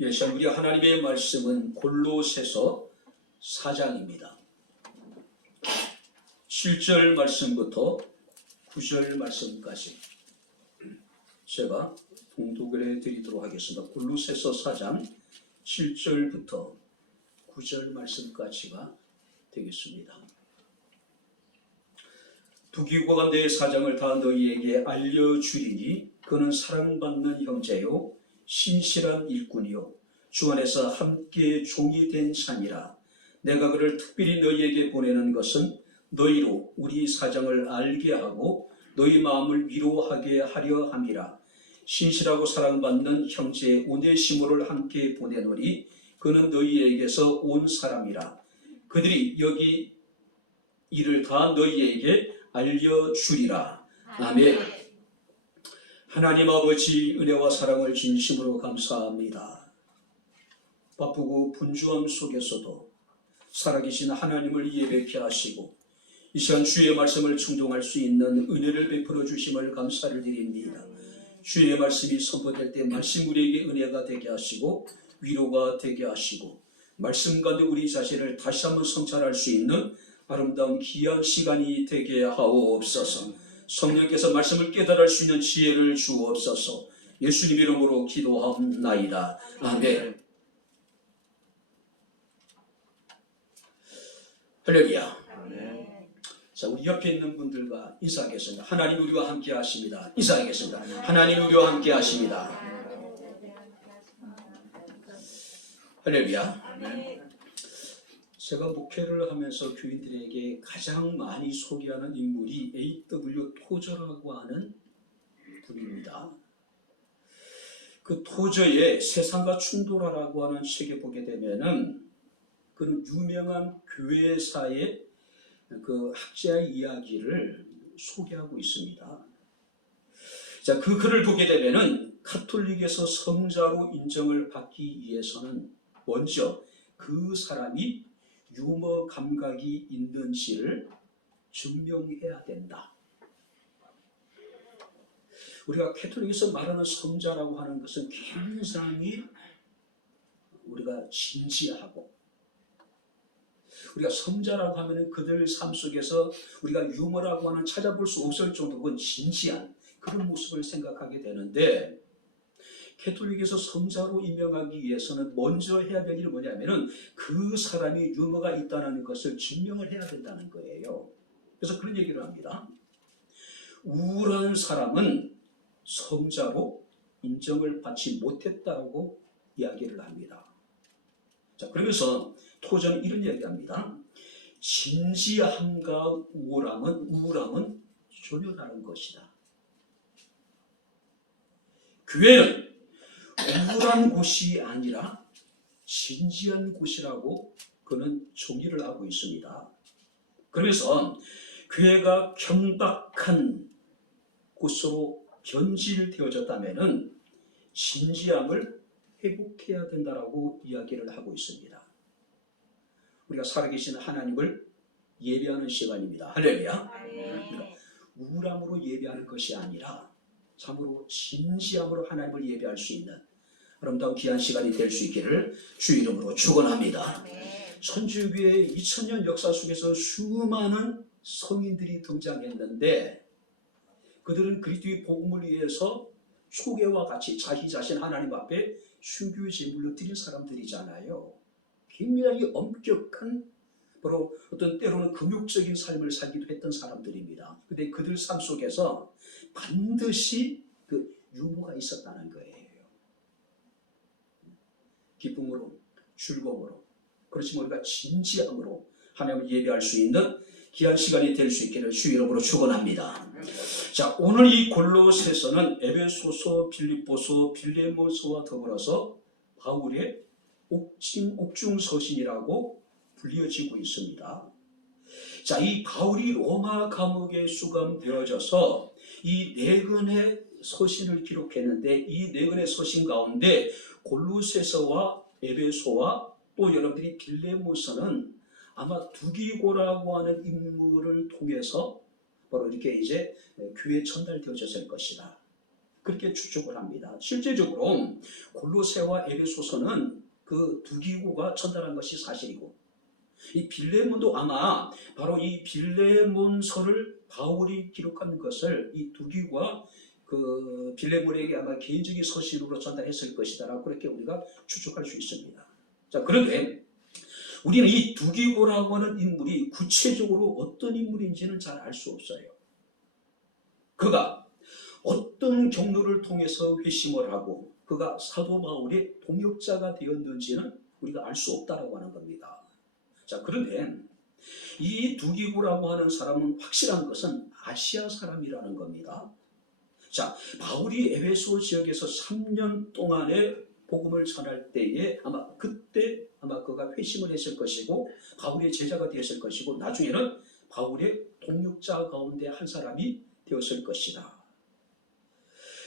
예, 자, 우리 하나님의 말씀은 골로새서 4장입니다. 7절 말씀부터 9절 말씀까지 제가 봉독을 해드리도록 하겠습니다. 골로새서 4장 7절부터 9절 말씀까지가 되겠습니다. 두기고가 내 사장을 다 너희에게 알려주리니 그는 사랑받는 형제요 신실한 일꾼이요 주 안에서 함께 종이 된 자니라. 내가 그를 특별히 너희에게 보내는 것은 너희로 우리 사정을 알게 하고 너희 마음을 위로하게 하려 함이라. 신실하고 사랑받는 형제 오네시모를 함께 보내노니 그는 너희에게서 온 사람이라. 그들이 여기 이를 다 너희에게 알려주리라. 아멘. 하나님 아버지 은혜와 사랑을 진심으로 감사합니다. 바쁘고 분주함 속에서도 살아계신 하나님을 예배케 하시고 이 시간 주의 말씀을 충동할 수 있는 은혜를 베풀어 주심을 감사를 드립니다. 주의 말씀이 선포될 때 말씀 우리에게 은혜가 되게 하시고 위로가 되게 하시고 말씀 가운데 우리 자신을 다시 한번 성찰할 수 있는 아름다운 귀한 시간이 되게 하옵소서. 성령께서 말씀을 깨달을 수 있는 지혜를 주옵소서. 예수님 이름으로 기도합나이다. 아멘. 할렐루야. 자, 우리 옆에 있는 분들과 인사하겠습니다. 하나님 우리와 함께 하십니다. 인사하겠습니다. 하나님 우리와 함께 하십니다. 할렐루야. 제가 목회를 하면서 교인들에게 가장 많이 소개하는 인물이 A.W. 토저라고 하는 분입니다. 그 토저의 세상과 충돌하라고 하는 책에 보게 되면은 그는 유명한 교회사의 그 학자의 이야기를 소개하고 있습니다. 자, 그 글을 보게 되면은 카톨릭에서 성자로 인정을 받기 위해서는 먼저 그 사람이 유머 감각이 있는지를 증명해야 된다. 우리가 캐톨릭에서 말하는 성자라고 하는 것은 굉장히 우리가 진지하고 우리가 성자라고 하면 그들 삶 속에서 우리가 유머라고 하는 찾아볼 수 없을 정도로 진지한 그런 모습을 생각하게 되는데 캐톨릭에서 성자로 임명하기 위해서는 먼저 해야 될 일은 뭐냐면은 그 사람이 유머가 있다는 것을 증명을 해야 된다는 거예요. 그래서 그런 얘기를 합니다. 우울한 사람은 성자로 인정을 받지 못했다고 이야기를 합니다. 자, 그러면서 토저는 이런 이야기합니다. 진지함과 우울함은 전혀 다른 것이다. 교회는 우울한 곳이 아니라 진지한 곳이라고 그는 정의를 하고 있습니다. 그래서 교회가 경박한 곳으로 변질되어졌다면 진지함을 회복해야 된다라고 이야기를 하고 있습니다. 우리가 살아계신 하나님을 예배하는 시간입니다. 할렐루야. 그러니까 우울함으로 예배하는 것이 아니라 참으로 진지함으로 하나님을 예배할 수 있는 아름다운 귀한 시간이 될 수 있기를 주 이름으로 축원합니다. 천주교의 2000년 역사 속에서 수많은 성인들이 등장했는데 그들은 그리스도의 복음을 위해서 초계와 같이 자기 자신 하나님 앞에 순교의 제물로 드린 사람들이잖아요. 굉장히 엄격한 바로 어떤 때로는 금욕적인 삶을 살기도 했던 사람들입니다. 그런데 그들 삶 속에서 반드시 그 유머가 있었다는 거예요. 기쁨으로, 즐거움으로, 그렇지만 우리가 진지함으로 하나님을 예배할 수 있는 귀한 시간이 될 수 있기를 주 이름으로 축원합니다. 자, 오늘 이 골로새서는 에베소서, 빌립보서, 빌레몬서와 더불어서 바울의 옥중서신이라고 불려지고 있습니다. 자, 이 바울이 로마 감옥에 수감되어져서 이 네 권의 서신을 기록했는데 이 네 권의 서신 가운데 골로새서와 에베소와 또 여러분들이 빌레몬서는 아마 두기고라고 하는 인물을 통해서 바로 이렇게 이제 교회에 전달되어졌을 것이다. 그렇게 추측을 합니다. 실제적으로 골로새와 에베소서는 그 두 기구가 전달한 것이 사실이고, 이 빌레몬도 아마 바로 이 빌레몬서를 바울이 기록한 것을 이 두 기구가 그 빌레몬에게 아마 개인적인 서신으로 전달했을 것이다라고 그렇게 우리가 추측할 수 있습니다. 자, 그런데 우리는 이 두 기구라고 하는 인물이 구체적으로 어떤 인물인지는 잘 알 수 없어요. 그가 어떤 경로를 통해서 회심을 하고 그가 사도 바울의 동역자가 되었는지는 우리가 알 수 없다라고 하는 겁니다. 자, 그런데 이 두 기구라고 하는 사람은 확실한 것은 아시아 사람이라는 겁니다. 자, 바울이 에베소 지역에서 3년 동안의 복음을 전할 때에 아마 그때 아마 그가 회심을 했을 것이고 바울의 제자가 되었을 것이고 나중에는 바울의 동역자 가운데 한 사람이 되었을 것이다.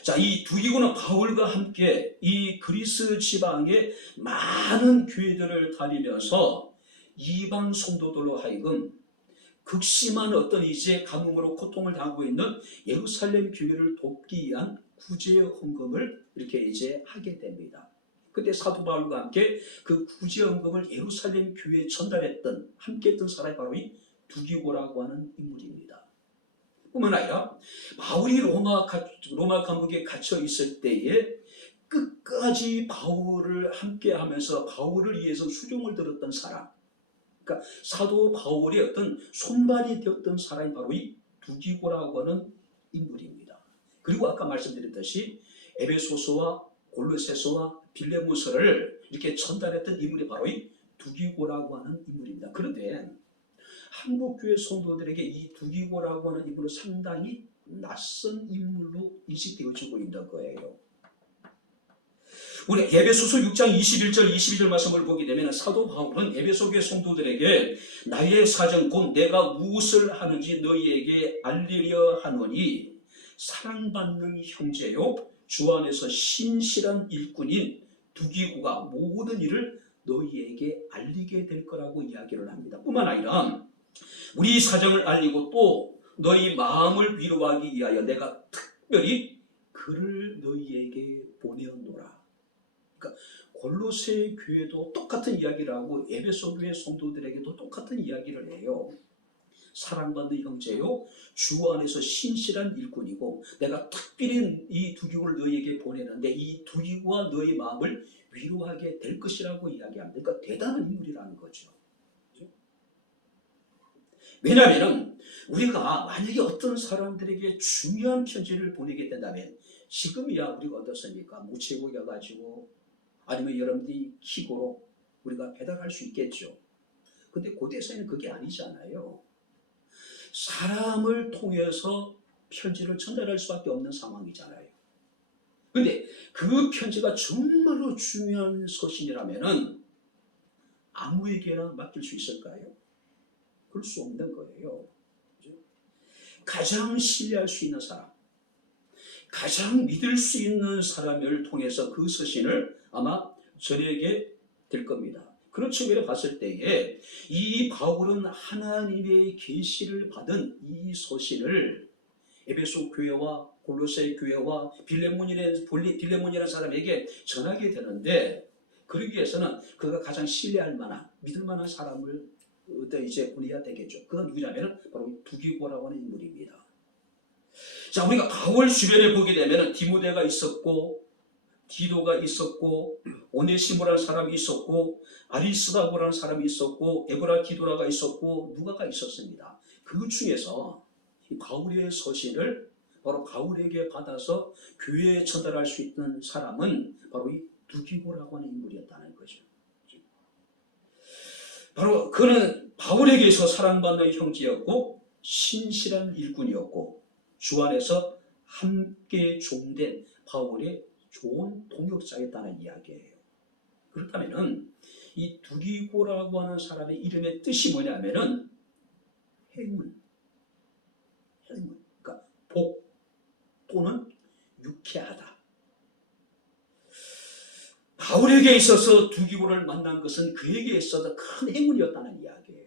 자, 이 두 기구는 바울과 함께 이 그리스 지방의 많은 교회들을 다니면서 이방 성도들로 하여금 극심한 어떤 이제 가뭄으로 고통을 당하고 있는 예루살렘 교회를 돕기 위한 구제 헌금을 이렇게 이제 하게 됩니다. 그때 사도 바울과 함께 그 구제 헌금을 예루살렘 교회에 전달했던 함께 했던 사람이 바로 이 두 기구라고 하는 인물입니다. 뿐만 아니라 바울이 로마 감옥에 갇혀 있을 때에 끝까지 바울을 함께 하면서 바울을 위해서 수종을 들었던 사람, 그러니까 사도 바울의 어떤 손발이 되었던 사람이 바로 이 두 기구라고 하는 인물입니다. 그리고 아까 말씀드렸듯이 에베소서와 골로새서와 빌레몬서를 이렇게 전달했던 인물이 바로 이 두 기구라고 하는 인물입니다. 그런데 한국교회 성도들에게 이 두 기구라고 하는 인물은 상당히 낯선 인물로 인식되어지고 있는 거예요. 우리 에베소서 6장 21절 22절 말씀을 보게 되면 사도 바울은 에베소 교회 성도들에게 나의 사정 곧 내가 무엇을 하는지 너희에게 알리려 하노니 사랑받는 형제요 주 안에서 신실한 일꾼인 두 기구가 모든 일을 너희에게 알리게 될 거라고 이야기를 합니다. 뿐만 아니라 우리 사정을 알리고 또 너희 마음을 위로하기 위하여 내가 특별히 그를 너희에게 보내었노라. 그러니까 골로새 교회도 똑같은 이야기를 하고 에베소 교회 성도들에게도 똑같은 이야기를 해요. 사랑받는 형제요 주 안에서 신실한 일꾼이고 내가 특별히 이 두 기구를 너희에게 보내는데 이 두 기구가 너희 마음을 위로하게 될 것이라고 이야기합니다. 그러니까 대단한 인물이라는 거죠. 왜냐하면 우리가 만약에 어떤 사람들에게 중요한 편지를 보내게 된다면 지금이야 우리가 어떻습니까? 무채고 여가지고 아니면 여러분들이 킥으로 우리가 배달할 수 있겠죠. 근데 고대에서는 그게 아니잖아요. 사람을 통해서 편지를 전달할 수밖에 없는 상황이잖아요. 근데 그 편지가 정말로 중요한 서신이라면 아무에게나 맡길 수 있을까요? 그럴 수 없는 거예요. 가장 신뢰할 수 있는 사람, 가장 믿을 수 있는 사람을 통해서 그 서신을 아마 전하게 될 겁니다. 그런 측면에 봤을 때에 이 바울은 하나님의 계시를 받은 이 서신을 에베소 교회와 골로새 교회와 빌레몬이라는 사람에게 전하게 되는데 그러기 위해서는 그가 가장 신뢰할 만한 믿을 만한 사람을 이제 보내야 되겠죠. 그건 누구냐면 바로 두 기구라고 하는 인물입니다. 자, 우리가 바울 주변에 보게 되면 디모데가 있었고 디도가 있었고 오네시모라는 사람이 있었고 아리스다고라는 사람이 있었고 에브라기도라가 있었고 누가가 있었습니다. 그 중에서 이 바울의 서신을 바로 바울에게 받아서 교회에 전달할 수 있는 사람은 바로 이 두 기구라고 하는 인물이었다는 거죠. 바로 그는 바울에게서 사랑받는 형제였고 신실한 일꾼이었고 주 안에서 함께 종된 바울의 좋은 동역자였다는 이야기예요. 그렇다면 이 두 기구라고 하는 사람의 이름의 뜻이 뭐냐면은 행운, 그러니까 복 또는 유쾌하다. 바울에게 있어서 두 기구를 만난 것은 그에게 있어서 큰 행운이었다는 이야기예요.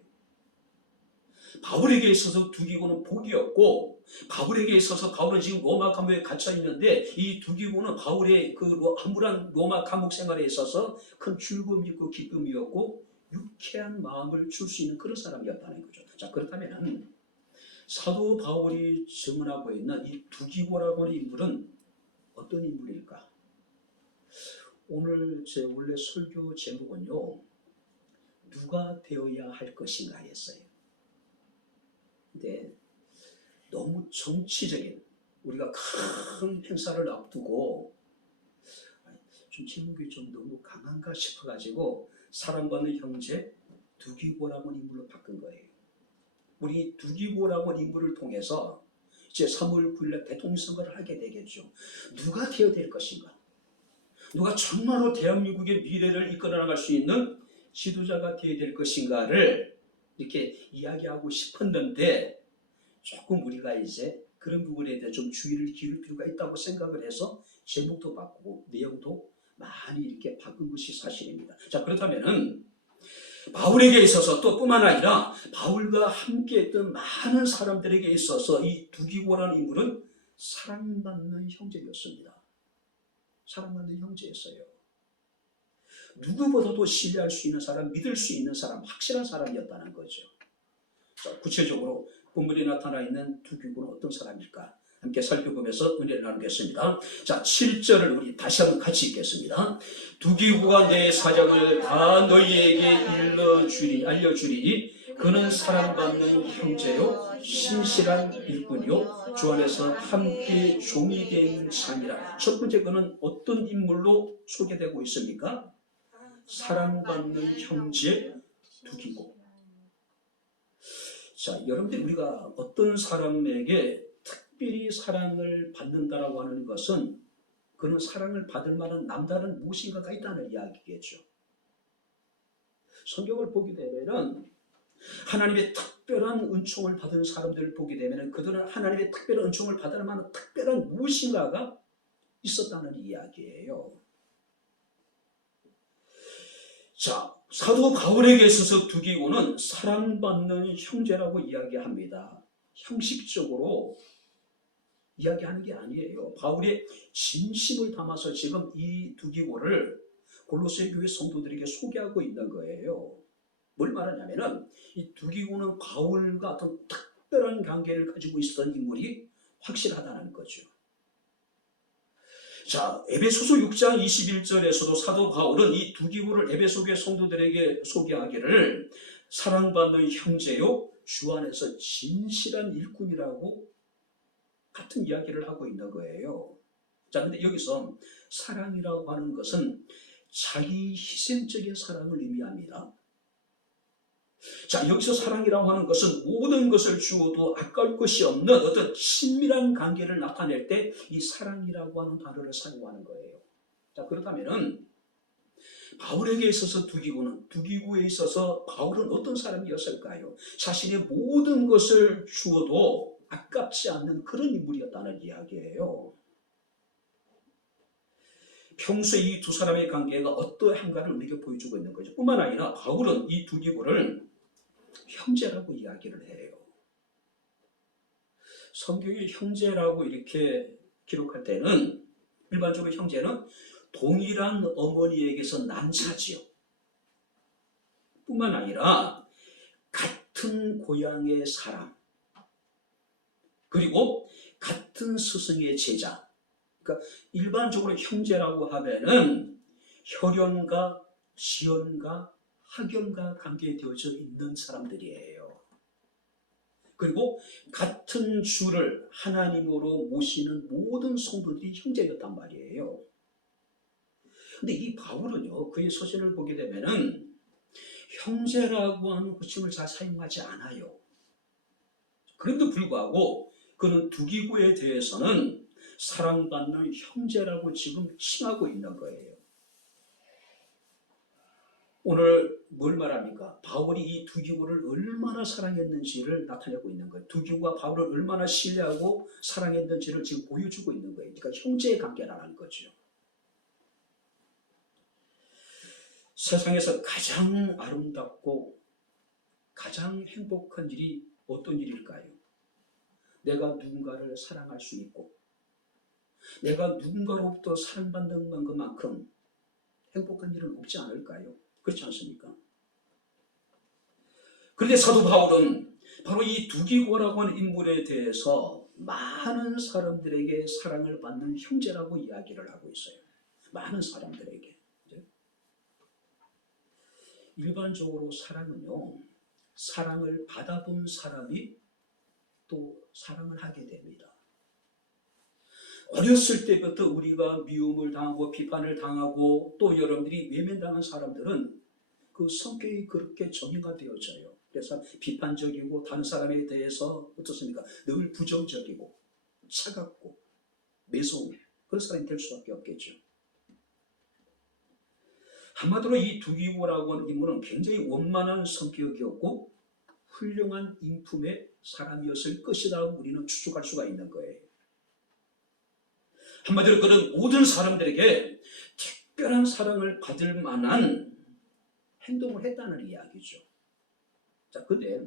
바울에게 있어서 두기고는 복이었고, 바울에게 있어서 바울은 지금 로마 감옥에 갇혀 있는데 이 두기고는 바울의 그 암울한 로마 감옥 생활에 있어서 큰 즐거움이고 기쁨이었고 유쾌한 마음을 줄 수 있는 그런 사람이었다는 거죠. 자, 그렇다면 사도 바울이 증언하고 있는 이 두기고라고 하는 인물은 어떤 인물일까? 오늘 제 원래 설교 제목은요, 누가 되어야 할 것인가 했어요. 근데 너무 정치적인, 우리가 큰 행사를 앞두고 좀 제목이 좀 너무 강한가 싶어가지고 사랑받는 형제 두기고라고 하는 인물로 바꾼 거예요. 우리 두기고라고 하는 인물을 통해서 이제 3월 9일날 대통령 선거를 하게 되겠죠. 누가 되어야 될 것인가? 누가 정말로 대한민국의 미래를 이끌어 나갈 수 있는 지도자가 되어야 될 것인가를 이렇게 이야기하고 싶었는데 조금 우리가 이제 그런 부분에 대해 좀 주의를 기울일 필요가 있다고 생각을 해서 제목도 바꾸고 내용도 많이 이렇게 바꾼 것이 사실입니다. 자, 그렇다면은 바울에게 있어서 또 뿐만 아니라 바울과 함께했던 많은 사람들에게 있어서 이 두기고라는 인물은 사랑받는 형제였습니다. 사랑받는 형제였어요. 누구보다도 신뢰할 수 있는 사람, 믿을 수 있는 사람, 확실한 사람이었다는 거죠. 자, 구체적으로 본문에 나타나 있는 두기고는 어떤 사람일까? 함께 살펴보면서 은혜를 나누겠습니다. 자, 7절을 우리 다시 한번 같이 읽겠습니다. 두기고가 내 사정을 다 너희에게 알려주리니 그는 사랑받는 형제요 신실한 일꾼이요 주 안에서 함께 종이 된 자니라. 첫 번째 그는 어떤 인물로 소개되고 있습니까? 사랑받는 형제 두기고. 자, 여러분들 우리가 어떤 사람에게 특별히 사랑을 받는다라고 하는 것은 그는 사랑을 받을 만한 남다른 무엇인가가 있다는 이야기겠죠. 성경을 보게 되면은 하나님의 특별한 은총을 받은 사람들을 보게 되면은 그들은 하나님의 특별한 은총을 받을 만한 특별한 무엇인가가 있었다는 이야기예요. 자, 사도 바울에게 있어서 두기고는 사랑받는 형제라고 이야기합니다. 형식적으로 이야기하는 게 아니에요. 바울의 진심을 담아서 지금 이 두기고를 골로새 교회 성도들에게 소개하고 있는 거예요. 뭘 말하냐면은 이 두기고는 바울과 어떤 특별한 관계를 가지고 있었던 인물이 확실하다는 거죠. 자, 에베소서 6장 21절에서도 사도 바울은 이 두기고를 에베소 교회 성도들에게 소개하기를 사랑받는 형제요 주 안에서 진실한 일꾼이라고 같은 이야기를 하고 있는 거예요. 자, 근데 여기서 사랑이라고 하는 것은 자기 희생적인 사랑을 의미합니다. 자, 여기서 사랑이라고 하는 것은 모든 것을 주어도 아까울 것이 없는 어떤 친밀한 관계를 나타낼 때 이 사랑이라고 하는 단어를 사용하는 거예요. 자, 그렇다면은 바울에게 있어서 두기고에 있어서 바울은 어떤 사람이었을까요? 자신의 모든 것을 주어도 아깝지 않는 그런 인물이었다는 이야기예요. 평소에 이 두 사람의 관계가 어떠한가를 우리에게 보여주고 있는 거죠. 뿐만 아니라 바울은 이 두기고를 형제라고 이야기를 해요. 성경에 형제라고 이렇게 기록할 때는 일반적으로 형제는 동일한 어머니에게서 난 자지요. 뿐만 아니라 같은 고향의 사람, 그리고 같은 스승의 제자. 그러니까 일반적으로 형제라고 하면은 혈연과 지연과 학연과 관계되어져 있는 사람들이에요. 그리고 같은 주를 하나님으로 모시는 모든 성도들이 형제였단 말이에요. 근데 이 바울은요, 그의 서신을 보게 되면은 형제라고 하는 호칭을 잘 사용하지 않아요. 그런데도 불구하고 그는 두기고에 대해서는 사랑받는 형제라고 지금 칭하고 있는 거예요. 오늘 뭘 말합니까? 바울이 이 두기고를 얼마나 사랑했는지를 나타내고 있는 거예요. 두기고가 바울을 얼마나 신뢰하고 사랑했는지를 지금 보여주고 있는 거예요. 그러니까 형제의 관계라는 거죠. 세상에서 가장 아름답고 가장 행복한 일이 어떤 일일까요? 내가 누군가를 사랑할 수 있고 내가 누군가로부터 사랑받는 것만큼 행복한 일은 없지 않을까요? 그렇지 않습니까? 그런데 사도 바울은 바로 이 두기고라고 하는 인물에 대해서 많은 사람들에게 사랑을 받는 형제라고 이야기를 하고 있어요. 많은 사람들에게. 일반적으로 사랑은요, 사랑을 받아본 사람이 또 사랑을 하게 됩니다. 어렸을 때부터 우리가 미움을 당하고 비판을 당하고 또 여러분들이 외면당한 사람들은 그 성격이 그렇게 정의가 되어져요. 그래서 비판적이고 다른 사람에 대해서 어떻습니까? 늘 부정적이고 차갑고 매서운 그런 사람이 될 수밖에 없겠죠. 한마디로 이 두기고라고 하는 인물은 굉장히 원만한 성격이었고 훌륭한 인품의 사람이었을 것이라고 우리는 추측할 수가 있는 거예요. 한마디로 그런 모든 사람들에게 특별한 사랑을 받을 만한 행동을 했다는 이야기죠. 자, 근데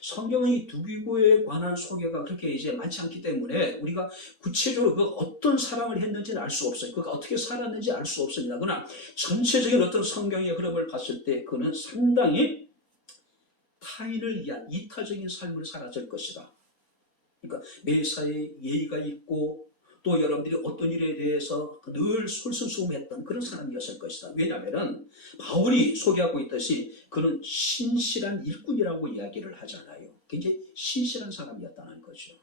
성경의 두기고에 관한 소개가 그렇게 이제 많지 않기 때문에 우리가 구체적으로 그 어떤 사랑을 했는지는 알 수 없어요. 그가 어떻게 살았는지 알 수 없습니다. 그러나 전체적인 어떤 성경의 흐름을 봤을 때 그는 상당히 타인을 위한 이타적인 삶을 살았을 것이다. 그러니까 매사에 예의가 있고 또 여러분들이 어떤 일에 대해서 늘 솔선수범했던 그런 사람이었을 것이다. 왜냐하면 바울이 소개하고 있듯이 그는 신실한 일꾼이라고 이야기를 하잖아요. 굉장히 신실한 사람이었다는 거죠.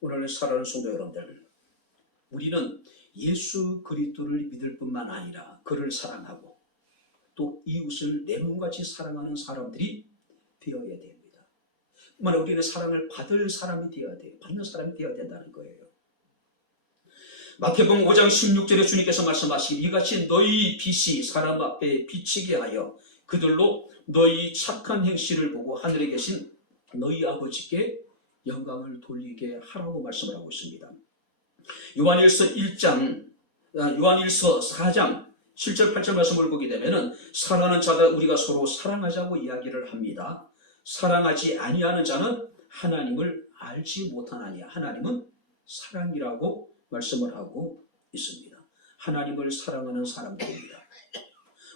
오늘 사랑하는 성도 여러분들, 우리는 예수 그리스도를 믿을 뿐만 아니라 그를 사랑하고 또 이웃을 내 몸같이 사랑하는 사람들이 되어야 됩니다. 우리는 사랑을 받을 사람이 되어야 돼요. 받는 사람이 되어야 된다는 거예요. 마태복음 5장 16절에 주님께서 말씀하시기 이같이 너희 빛이 사람 앞에 비치게 하여 그들로 너희 착한 행실을 보고 하늘에 계신 너희 아버지께 영광을 돌리게 하라고 말씀을 하고 있습니다. 요한일서 4장 7절 8절 말씀을 보게 되면 사랑하는 자가 우리가 서로 사랑하자고 이야기를 합니다. 사랑하지 아니하는 자는 하나님을 알지 못하나니 하나님은 사랑이라고 말씀을 하고 있습니다. 하나님을 사랑하는 사람들입니다.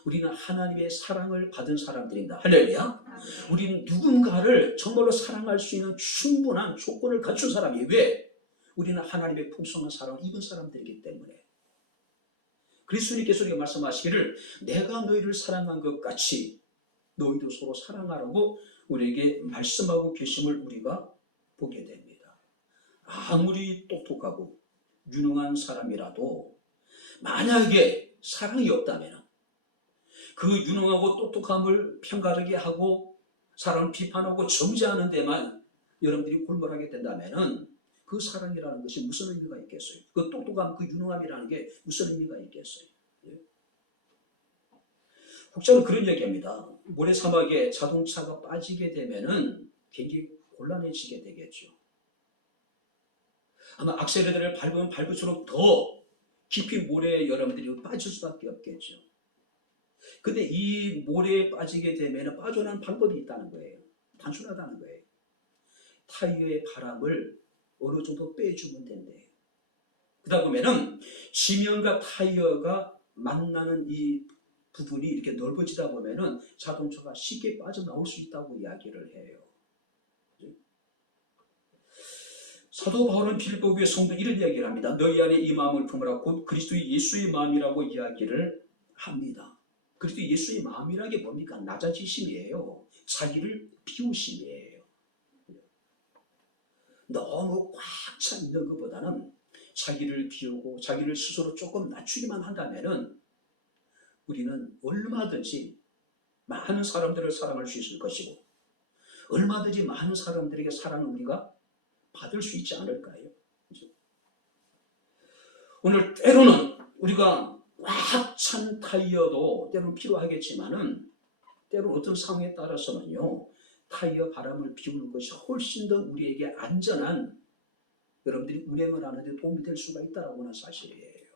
우리는 하나님의 사랑을 받은 사람들입니다. 할렐루야. 우리는 누군가를 정말로 사랑할 수 있는 충분한 조건을 갖춘 사람이에요. 왜? 우리는 하나님의 풍성한 사랑을 입은 사람들이기 때문에. 그리스도님께서 우리가 말씀하시기를 내가 너희를 사랑한 것 같이 너희도 서로 사랑하라고 우리에게 말씀하고 계심을 우리가 보게 됩니다. 아무리 똑똑하고 유능한 사람이라도 만약에 사랑이 없다면 그 유능하고 똑똑함을 편가르게 하고 사람을 비판하고 정죄하는 데만 여러분들이 골몰하게 된다면 그 사랑이라는 것이 무슨 의미가 있겠어요? 그 똑똑함, 그 유능함이라는 게 무슨 의미가 있겠어요? 혹자는 그런 얘기합니다. 모래사막에 자동차가 빠지게 되면은 굉장히 곤란해지게 되겠죠. 아마 악셀레터를 밟으면 밟을수록 더 깊이 모래에 여러분들이 빠질 수밖에 없겠죠. 근데 이 모래에 빠지게 되면 빠져나가는 방법이 있다는 거예요. 단순하다는 거예요. 타이어의 바람을 어느 정도 빼주면 된대요. 그러다 보면은 지면과 타이어가 만나는 이 부분이 이렇게 넓어지다 보면은 자동차가 쉽게 빠져나올 수 있다고 이야기를 해요. 사도 바울은 빌립보 교회 성도 이런 이야기를 합니다. 너희 안에 이 마음을 품으라 곧 그리스도 예수의 마음이라고 이야기를 합니다. 그리스도 예수의 마음이라는 게 뭡니까? 낮아지심이에요. 자기를 비우심이에요. 너무 꽉 차 있는 것보다는 자기를 비우고 자기를 스스로 조금 낮추기만 한다면은 우리는 얼마든지 많은 사람들을 사랑할 수 있을 것이고 얼마든지 많은 사람들에게 사랑을 우리가 받을 수 있지 않을까요? 오늘 때로는 우리가 꽉 찬 타이어도 때로는 필요하겠지만은 때로는 어떤 상황에 따라서는요 타이어 바람을 비우는 것이 훨씬 더 우리에게 안전한 여러분들이 운행을 하는데 도움이 될 수가 있다라고 하는 사실이에요.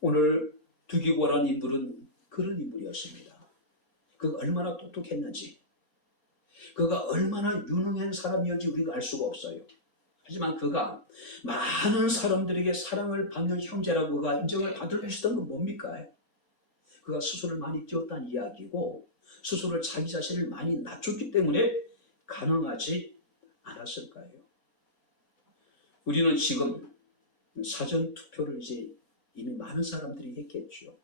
오늘 두기고라는 인물은 그런 인물이었습니다. 그가 얼마나 똑똑했는지 그가 얼마나 유능한 사람이었는지 우리가 알 수가 없어요. 하지만 그가 많은 사람들에게 사랑을 받는 형제라고 그가 인정을 받을 수 있었던 건 뭡니까? 그가 스스로를 많이 뛰었다는 이야기고 스스로를 자기 자신을 많이 낮췄기 때문에 가능하지 않았을까요? 우리는 지금 사전 투표를 이제 이미 많은 사람들이 했겠죠.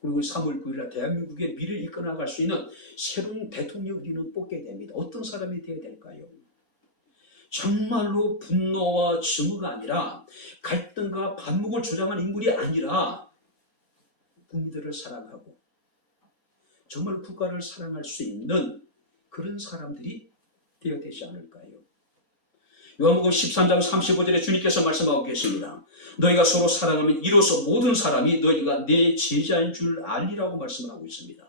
그리고 3월 9일 대한민국의 미래를 이끌어나갈 수 있는 새로운 대통령을 우리는 뽑게 됩니다. 어떤 사람이 되어야 될까요? 정말로 분노와 증오가 아니라 갈등과 반목을 조장한 인물이 아니라 국민들을 사랑하고 정말 국가를 사랑할 수 있는 그런 사람들이 되어야 되지 않을까요? 요한복음 13장 35절에 주님께서 말씀하고 계십니다. 너희가 서로 사랑하면 이로써 모든 사람이 너희가 내 제자인 줄 알리라고 말씀을 하고 있습니다.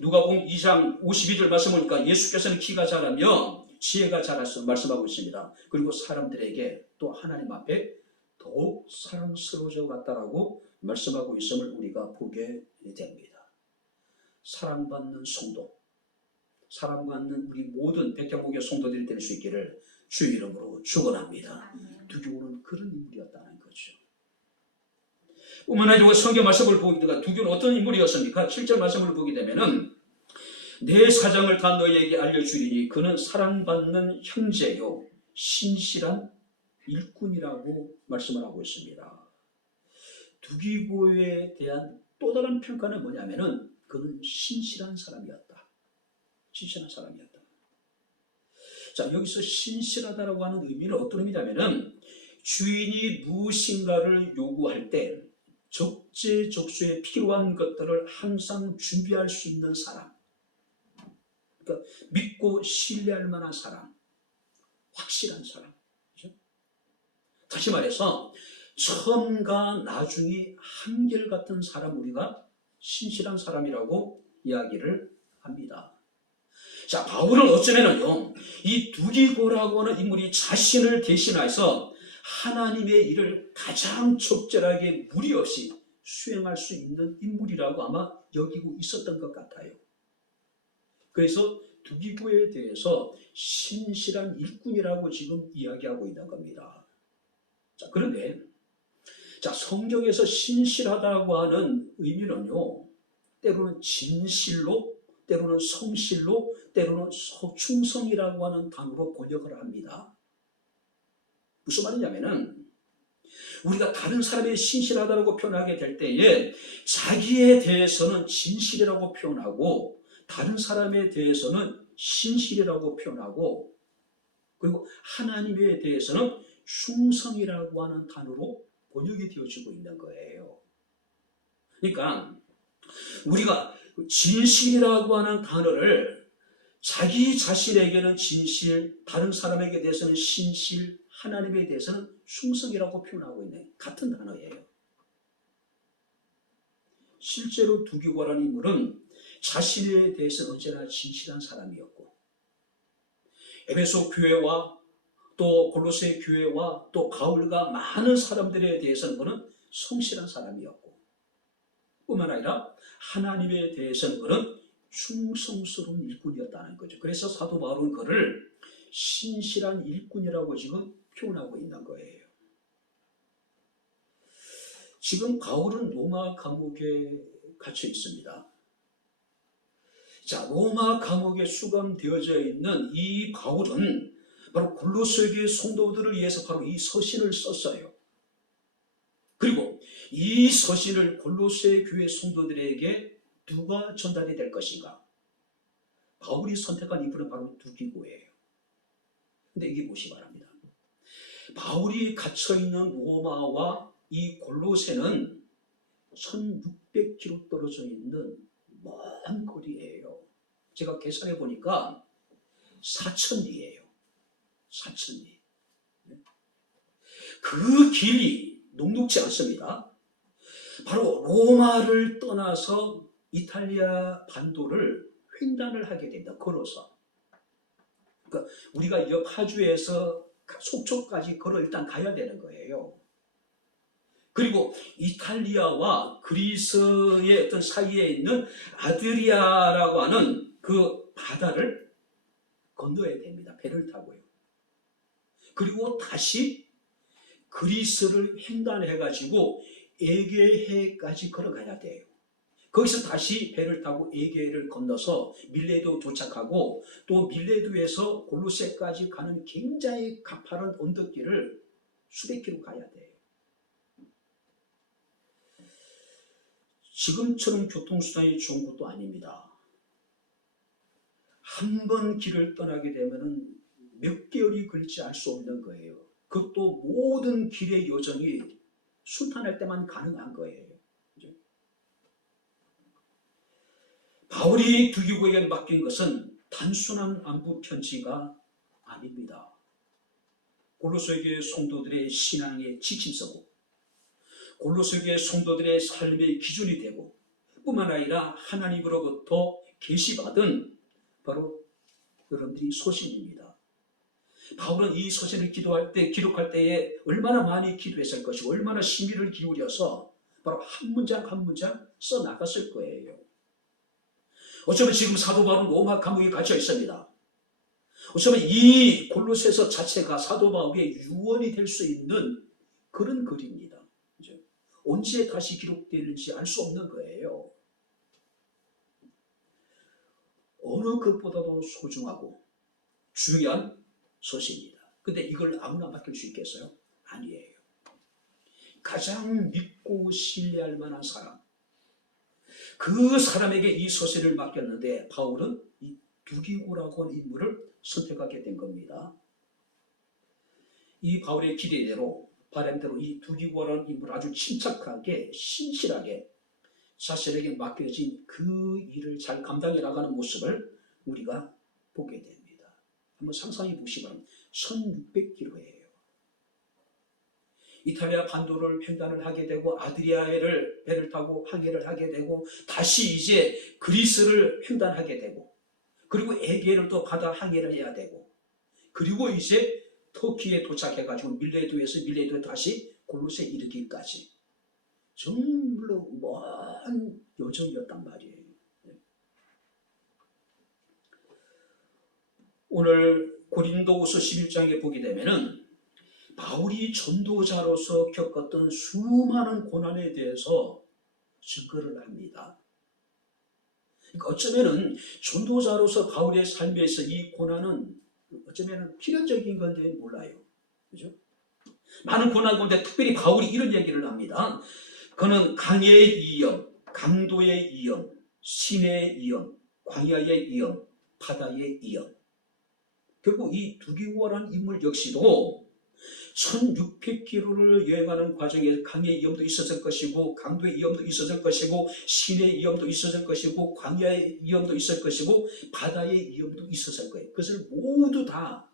누가복음 2장 52절 말씀 보니까 예수께서는 키가 자라며 지혜가 자라서 말씀하고 있습니다. 그리고 사람들에게 또 하나님 앞에 더욱 사랑스러워져 갔다라고 말씀하고 있음을 우리가 보게 됩니다. 사랑받는 성도, 사랑받는 우리 모든 백향목의 성도들이 될 수 있기를 주의 이름으로 축원합니다. 두교는 그런 인물이었다는 거죠. 뿐만 아니라 성경 말씀을 보게 되면 두교는 어떤 인물이었습니까? 7절 말씀을 보게 되면은 내 사정을 다 너희에게 알려주리니 그는 사랑받는 형제요 신실한 일꾼이라고 말씀을 하고 있습니다. 두기고에 대한 또 다른 평가는 뭐냐면은 그는 신실한 사람이었다. 신실한 사람이었다. 자, 여기서 신실하다라고 하는 의미는 어떤 의미냐면은 주인이 무엇인가를 요구할 때 적재적소에 필요한 것들을 항상 준비할 수 있는 사람. 그러니까 믿고 신뢰할 만한 사람, 확실한 사람. 그렇죠? 다시 말해서 처음과 나중이 한결같은 사람 우리가 신실한 사람이라고 이야기를 합니다. 자, 바울은 어쩌면은요, 이 두기고라고 하는 인물이 자신을 대신해서 하나님의 일을 가장 적절하게 무리 없이 수행할 수 있는 인물이라고 아마 여기고 있었던 것 같아요. 그래서 두기고에 대해서 신실한 일꾼이라고 지금 이야기하고 있는 겁니다. 자, 그런데 자, 성경에서 신실하다고 하는 의미는요, 때로는 진실로, 때로는 성실로, 때로는 충성이라고 하는 단어로 번역을 합니다. 무슨 말이냐면은 우리가 다른 사람이 신실하다고 표현하게 될 때에 자기에 대해서는 진실이라고 표현하고 다른 사람에 대해서는 신실이라고 표현하고 그리고 하나님에 대해서는 충성이라고 하는 단어로 번역이 되어지고 있는 거예요. 그러니까 우리가 진실이라고 하는 단어를 자기 자신에게는 진실, 다른 사람에게 대해서는 신실, 하나님에 대해서는 충성이라고 표현하고 있는 같은 단어예요. 실제로 두기고라는 인물은 자신에 대해서 언제나 진실한 사람이었고 에베소 교회와 또 골로새 교회와 또 바울과 많은 사람들에 대해서는 그는 성실한 사람이었고 뿐만 아니라 하나님에 대해서는 그는 충성스러운 일꾼이었다는 거죠. 그래서 사도 바울은 그를 신실한 일꾼이라고 지금 표현하고 있는 거예요. 지금 바울은 로마 감옥에 갇혀 있습니다. 자, 로마 감옥에 수감되어져 있는 이 바울은 바로 골로새 교회 성도들을 위해서 바로 이 서신을 썼어요. 그리고 이 서신을 골로새 교회 성도들에게 누가 전달이 될 것인가? 바울이 선택한 인물은 바로 두기고예요. 근데 이게 무엇이 말합니다. 바울이 갇혀있는 로마와 이 골로새는 1600km 떨어져 있는 먼 거리예요. 제가 계산해 보니까 4000리예요. 4000리. 그 길이 녹록지 않습니다. 바로 로마를 떠나서 이탈리아 반도를 횡단을 하게 됩니다. 걸어서. 그러니까 우리가 옆 파주에서 속초까지 걸어 일단 가야 되는 거예요. 그리고 이탈리아와 그리스의 어떤 사이에 있는 아드리아라고 하는 그 바다를 건너야 됩니다. 배를 타고요. 그리고 다시 그리스를 횡단해가지고 에게해까지 걸어가야 돼요. 거기서 다시 배를 타고 에게해를 건너서 밀레도 도착하고 또 밀레도에서 골로새까지 가는 굉장히 가파른 언덕길을 수백 킬로 가야 돼요. 지금처럼 교통수단이 좋은 것도 아닙니다. 한 번 길을 떠나게 되면 몇 개월이 걸리지 알 수 없는 거예요. 그것도 모든 길의 여정이 순탄할 때만 가능한 거예요. 바울이 두기고에게 맡긴 것은 단순한 안부 편지가 아닙니다. 골로새 교회 성도들의 신앙의 지침서고 골로새 교회 성도들의 삶의 기준이 되고 뿐만 아니라 하나님으로부터 계시받은 바로 여러분들이 소신입니다. 바울은 이 소신을 기록할 때에 얼마나 많이 기도했을 것이고 얼마나 심의를 기울여서 바로 한 문장 한 문장 써나갔을 거예요. 어쩌면 지금 사도 바울은 로마 감옥에 갇혀 있습니다. 어쩌면 이 골로새서 자체가 사도 바울의 유언이 될 수 있는 그런 글입니다. 언제 다시 기록되는지 알 수 없는 거예요. 어느 것보다도 소중하고 중요한 소식입니다. 근데 이걸 아무나 맡길 수 있겠어요? 아니에요. 가장 믿고 신뢰할 만한 사람, 그 사람에게 이 소식을 맡겼는데 바울은 이 두기고라고 하는 인물을 선택하게 된 겁니다. 이 바울의 기대대로 바람대로 이 두기고라는 인물을 아주 침착하게 신실하게 자신에게 맡겨진 그 일을 잘 감당해 나가는 모습을 우리가 보게 됩니다. 한번 상상해 보시면 1600km예요. 이탈리아 반도를 횡단을 하게 되고 아드리아해를 배를 타고 항해를 하게 되고 다시 이제 그리스를 횡단하게 되고 그리고 에게를 또 바다 항해를 해야 되고 그리고 이제 터키에 도착해가지고 밀레도에 다시 골로새 이르기까지 정말로 먼 여정이었단 말이에요. 오늘 고린도후서 11장에 보게 되면은 바울이 전도자로서 겪었던 수많은 고난에 대해서 증거를 합니다. 그러니까 어쩌면은 전도자로서 바울의 삶에서 이 고난은 어쩌면은 필연적인 건데 몰라요. 그죠? 많은 고난 가운데 특별히 바울이 이런 얘기를 합니다. 그는 강의 이영, 강도의 이영, 신의 이영, 광야의 이영, 바다의 이영. 결국 이 두기고라는 인물 역시도 1600km를 여행하는 과정에 강의 위험도 있었을 것이고 강도의 위험도 있었을 것이고 신의 위험도 있었을 것이고 광야의 위험도 있었을 것이고 바다의 위험도 있었을 거예요. 그것을 모두 다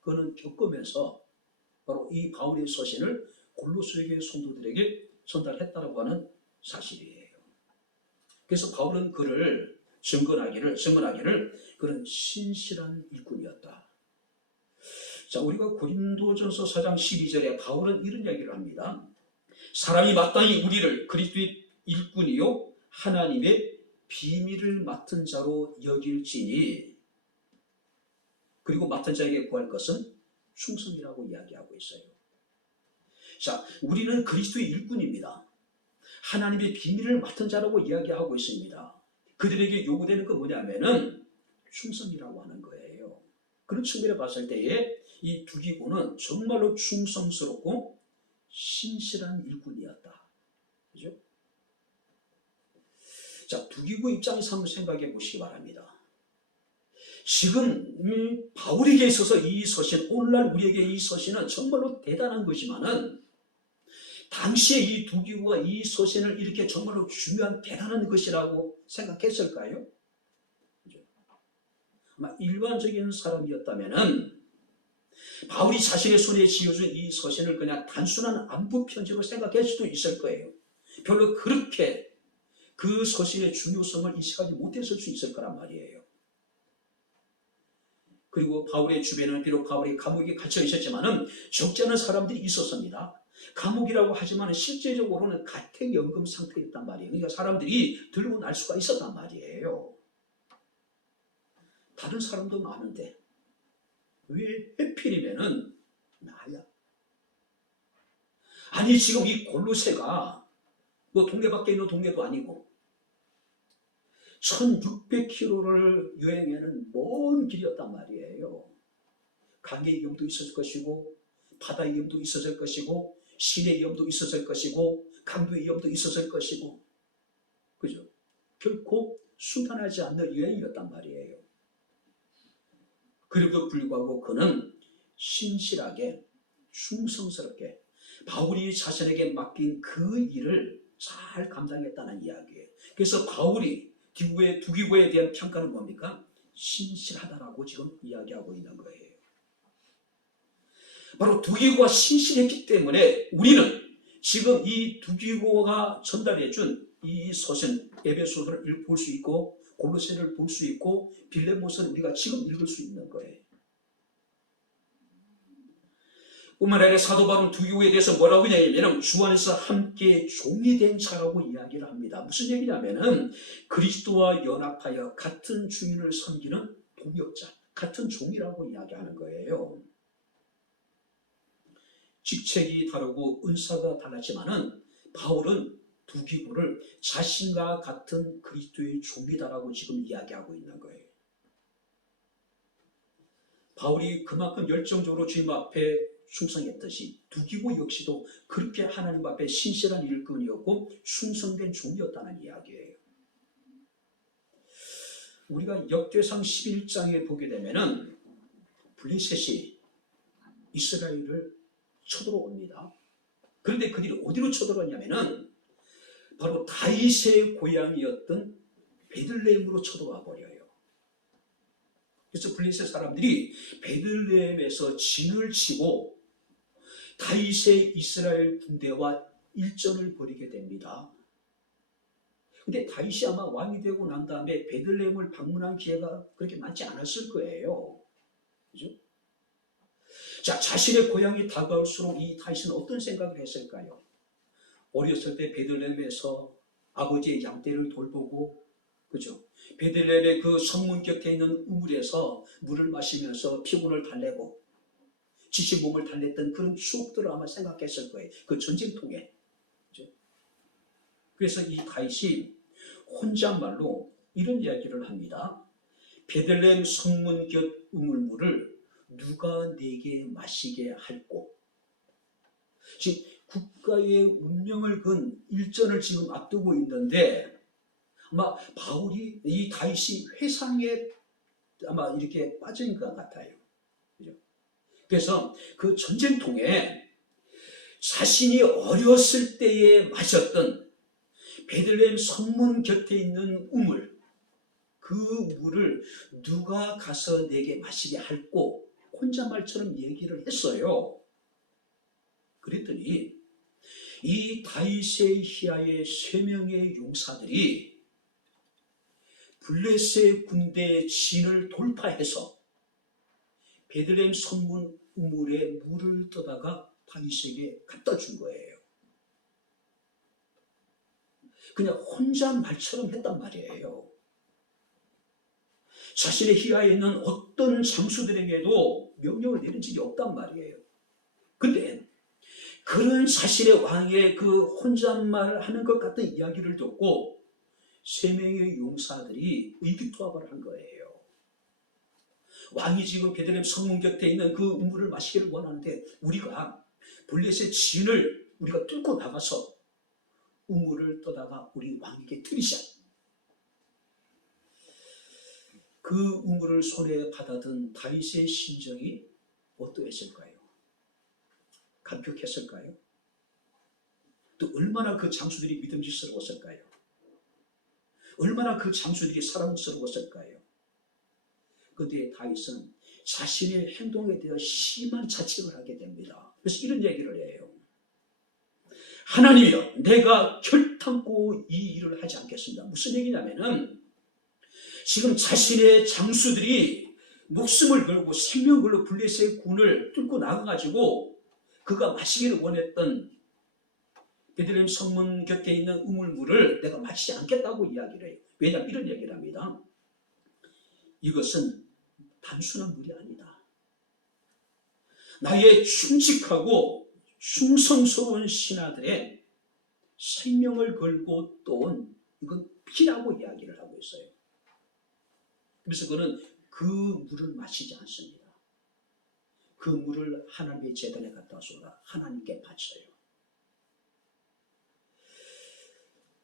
그는 겪으면서 바로 이 바울의 서신을 골로새 교회 성도들에게 전달했다고 하는 사실이에요. 그래서 바울은 그를 증언하기를 그는 신실한 일꾼이었다. 자, 우리가 고린도전서 4장 12절에 바울은 이런 이야기를 합니다. 사람이 마땅히 우리를 그리스도의 일꾼이요 하나님의 비밀을 맡은 자로 여길지니 그리고 맡은 자에게 구할 것은 충성이라고 이야기하고 있어요. 자, 우리는 그리스도의 일꾼입니다. 하나님의 비밀을 맡은 자라고 이야기하고 있습니다. 그들에게 요구되는 건 뭐냐면은 충성이라고 하는 거예요. 그런 측면에 봤을 때에 이 두기고는 정말로 충성스럽고 신실한 일꾼이었다. 그죠? 자, 두기고 입장에서 한번 생각해 보시기 바랍니다. 지금 바울에게 있어서 이 서신, 오늘날 우리에게 이 서신은 정말로 대단한 것이지만은 당시에 이 두기고가 이 서신을 이렇게 정말로 중요한 대단한 것이라고 생각했을까요? 그죠? 아마 일반적인 사람이었다면은 바울이 자신의 손에 쥐어준 이 서신을 그냥 단순한 안부 편지로 생각할 수도 있을 거예요. 별로 그렇게 그 서신의 중요성을 인식하지 못했을 수 있을 거란 말이에요. 그리고 바울의 주변에는 비록 바울이 감옥에 갇혀 있었지만은 적지 않은 사람들이 있었습니다. 감옥이라고 하지만 실제적으로는 가택연금 상태였단 말이에요. 그러니까 사람들이 들고 날 수가 있었단 말이에요. 다른 사람도 많은데 왜 해필이면은 나야? 아니 지금 이 골로새가 뭐 동네밖에 있는 동네도 아니고 1600km를 여행하는 먼 길이었단 말이에요. 강의 위험도 있었을 것이고 바다의 위험도 있었을 것이고 시내 위험도 있었을 것이고 강도의 위험도 있었을 것이고, 그죠? 결코 순탄하지 않는 여행이었단 말이에요. 그럼에도 불구하고 그는 신실하게 충성스럽게 바울이 자신에게 맡긴 그 일을 잘 감당했다는 이야기예요. 그래서 바울이 두기고에 대한 평가는 뭡니까? 신실하다라고 지금 이야기하고 있는 거예요. 바로 두기고가 신실했기 때문에 우리는 지금 이 두기고가 전달해준 이 서신 에베소서를 볼 수 있고 골로새를 볼 수 있고 빌레몬서를 우리가 지금 읽을 수 있는 거예요. 뿐만 아니라 사도 바울은 두기고에 대해서 뭐라고 하냐면 주 안에서 함께 종이 된 자라고 이야기를 합니다. 무슨 얘기냐면은 그리스도와 연합하여 같은 주인을 섬기는 동역자, 같은 종이라고 이야기하는 거예요. 직책이 다르고 은사가 달랐지만은 바울은 두기고를 자신과 같은 그리스도의 종이다라고 지금 이야기하고 있는 거예요. 바울이 그만큼 열정적으로 주님 앞에 충성했듯이 두기고 역시도 그렇게 하나님 앞에 신실한 일꾼이었고 충성된 종이었다는 이야기예요. 우리가 역대상 11장에 보게 되면은 블레셋이 이스라엘을 쳐들어옵니다. 그런데 그들이 어디로 쳐들어왔냐면은 바로 다윗의 고향이었던 베들레헴으로 쳐들어와 버려요. 그래서 블레셋 사람들이 베들레헴에서 진을 치고 다윗의 이스라엘 군대와 일전을 벌이게 됩니다. 근데 다윗이 아마 왕이 되고 난 다음에 베들레헴을 방문한 기회가 그렇게 많지 않았을 거예요. 그죠? 자, 자신의 고향이 다가올수록 이 다윗은 어떤 생각을 했을까요? 어렸을 때 베들레헴에서 아버지의 양떼를 돌보고, 그죠? 베들레헴의 그 성문 곁에 있는 우물에서 물을 마시면서 피곤을 달래고 지친 몸을 달랬던 그런 추억들을 아마 생각했을 거예요. 그 전쟁통에. 그죠? 그래서 이 다윗이 혼잣말로 이런 이야기를 합니다. 베들레헴 성문 곁 우물물을 누가 내게 마시게 할꼬. 지금 국가의 운명을 건 일전을 지금 앞두고 있는데 아마 바울이 이 다윗이 회상에 아마 이렇게 빠진 것 같아요. 그죠? 그래서 그 전쟁통에 자신이 어렸을 때에 마셨던 베들레헴 성문 곁에 있는 우물, 그 물을 누가 가서 내게 마시게 할꼬 혼잣말처럼 얘기를 했어요. 그랬더니 이 다윗의 희하의 3명의 용사들이 블레셋 군대의 진을 돌파해서 베들레헴 성문 우물에 물을 떠다가 다윗에게 갖다 준 거예요. 그냥 혼잣말처럼 했단 말이에요. 자신의 희하에 있는 어떤 장수들에게도 명령을 내린 적이 없단 말이에요. 근데 그런 자신의 왕의 그 혼잣말 하는 것 같은 이야기를 듣고 3명의 용사들이 의기투합을 한 거예요. 왕이 지금 베들레헴 성문 곁에 있는 그 우물을 마시기를 원하는데 우리가 블레셋 진을 우리가 뚫고 나가서 우물을 떠다가 우리 왕에게 드리자. 그 우물을 손에 받아든 다윗의 심정이 어떠했을까요? 감격했을까요? 또 얼마나 그 장수들이 믿음직스러웠을까요? 얼마나 그 장수들이 사랑스러웠을까요? 그때 다윗은 자신의 행동에 대해 심한 자책을 하게 됩니다. 그래서 이런 얘기를 해요. 하나님이여, 내가 결탄코 이 일을 하지 않겠습니다. 무슨 얘기냐면은 지금 자신의 장수들이 목숨을 걸고 생명을 걸고 블레셋의 군을 뚫고 나가가지고 그가 마시기를 원했던 베들레헴 성문 곁에 있는 우물물을 내가 마시지 않겠다고 이야기를 해요. 왜냐하면 이런 얘기를 합니다. 이것은 단순한 물이 아니다. 나의 충직하고 충성스러운 신하들의 생명을 걸고 떠온 이건 피라고 이야기를 하고 있어요. 그래서 그는 그 물을 마시지 않습니다. 그 물을 하나님의 제단에 갖다 쏟아 하나님께 바쳐요.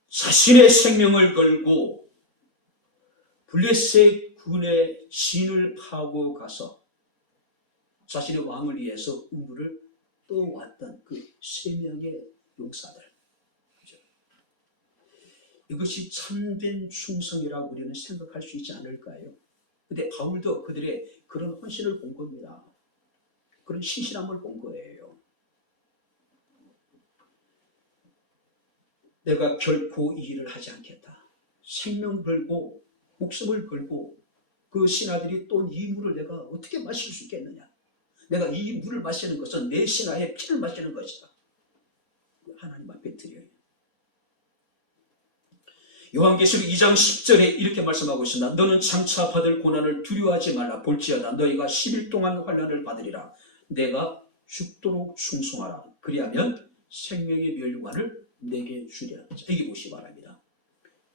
자신의 생명을 걸고 블레셋 군의 진을 파고 가서 자신의 왕을 위해서 우물을 떠왔던 그 세 명의 용사들. 그죠? 이것이 참된 충성이라고 우리는 생각할 수 있지 않을까요? 근데 바울도 그들의 그런 헌신을 본 겁니다. 그런 신실함을 본 거예요. 내가 결코 이 일을 하지 않겠다. 생명 걸고 목숨을 걸고 그 신하들이 또 이 물을 내가 어떻게 마실 수 있겠느냐. 내가 이 물을 마시는 것은 내 신하의 피를 마시는 것이다. 하나님 앞에 드려요. 요한계시록 2장 10절에 이렇게 말씀하고 있습니다. 너는 장차 받을 고난을 두려워하지 말라. 볼지어다 너희가 10일 동안 환난을 받으리라. 내가 죽도록 충성하라. 그리하면 생명의 멸류관을 내게 주리라. 여기 보시기 바랍니다.